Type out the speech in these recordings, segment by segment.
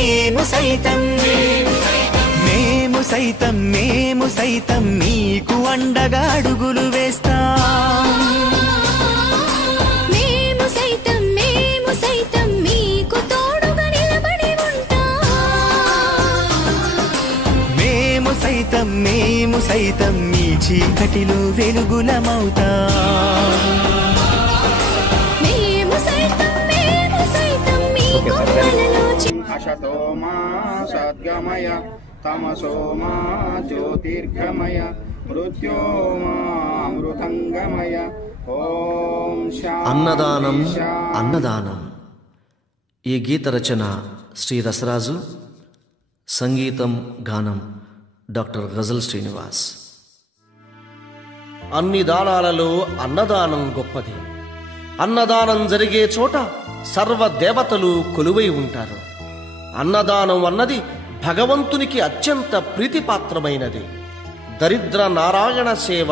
మేము సైతం మేము సైతం నీకు అండగా అడుగులు వేస్తాం. మేము సైతం మీకు తోడుగా నిలబడి ఉంటాం. మేము సైతం మీ చీకటిలో వెలుగులమవుతాం. మేము సైతం మీ గొప్పలలో అశతో మా సద్గమయ తమసో మా జ్యోతిర్గమయ మృత్యో మా అమృతంగమయ. ఓం అన్నదానం అన్నదానం. ఈ గీత రచన శ్రీ రసరాజు, సంగీతం గానం డాక్టర్ గజల్ శ్రీనివాస్. అన్ని దానాలలో అన్నదానం గొప్పది. అన్నదానం జరిగే చోట సర్వ దేవతలు కొలువై ఉంటారు. అన్నదానం అన్నది భగవంతునికి అత్యంత ప్రీతిపాత్రమైనది. దరిద్ర నారాయణ సేవ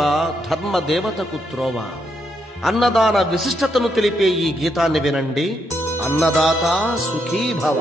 ధర్మ దేవతకు త్రోవ. అన్నదాన విశిష్టతను తెలిపే ఈ గీతాన్ని వినండి. అన్నదాత సుఖీ భవ.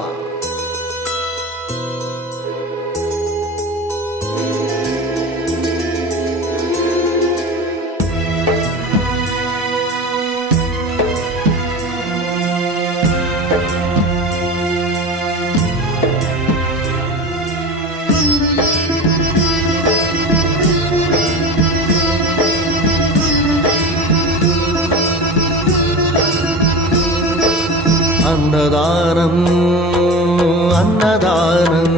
అన్నదానం అన్నదానం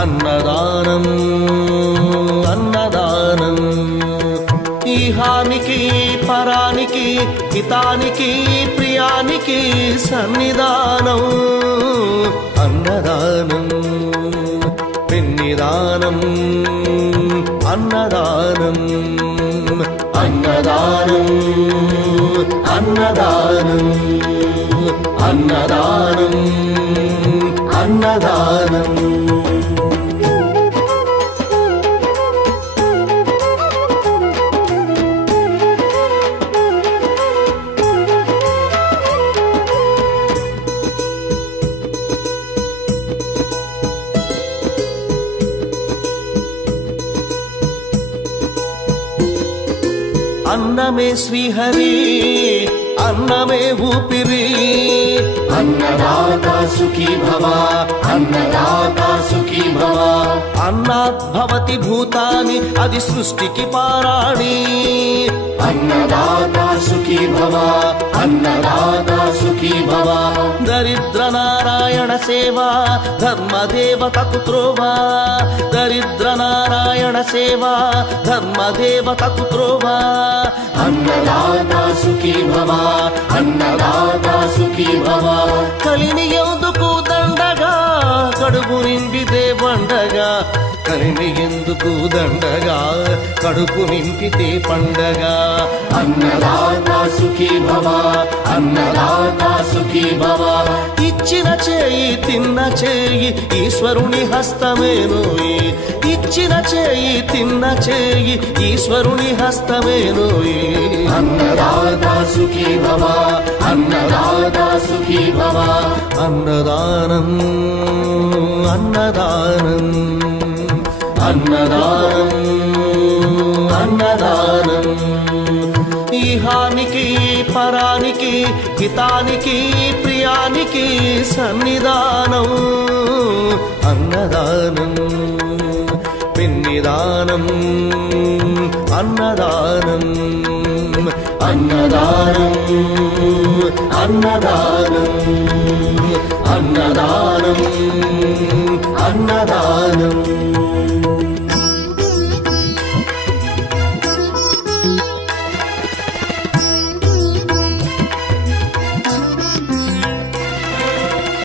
అన్నదానం అన్నదానం. ఈహానికి పరానికి హితానికి ప్రియానికి సన్నిధానం. అన్నదానం పెన్నిదానం అన్నదానం అన్నదానం అన్నదానం అన్నదానం అన్నదానం. అన్నమే శ్రీహరి అన్నమే ఊపిరి. అన్నదాత సుఖీ భవ అన్నదాత సుఖీ భవ. అన్నాద్భవతి భూతాని అది సృష్టికి పారాణి. అన్నదాత సుఖీ భవ అన్నదాత సుఖీ భవ. దరిద్ర నారాయణ సేవ ధర్మదేవతకు త్రోవ. దరిద్ర నారాయణ సేవ ధర్మదేవతకు త్రోవ. అన్నదాత సుఖీ భవ అన్నదాత సుఖీ భవ. కలిని ఎందుకు దండగా కడుపు నింపితే పండగా. కలిని ఎందుకు దండగా కడుపు నింపితే పండగ. అన్నదాత సుఖీ భవ అన్నదాత సుఖీ భవ. ఇచ్చిన చేయి తిన్న చేయి ఈశ్వరుని హస్తమేనోయి. ఇచ్చిన చేయి తిన్న చేయి ఈశ్వరుని హస్తమేనోయి. అన్నదాత సుఖీ భవ అన్నదాత సుఖీ భవ. అన్నదానం అన్నదానం అన్నదానం అన్నదానం. ఈహానికి పరానికి హితానికి ప్రియానికి సన్నిధానం. అన్నదానం పెన్నిదానం అన్నదానం అన్నదానం అన్నదానం అన్నదానం అన్నదానం.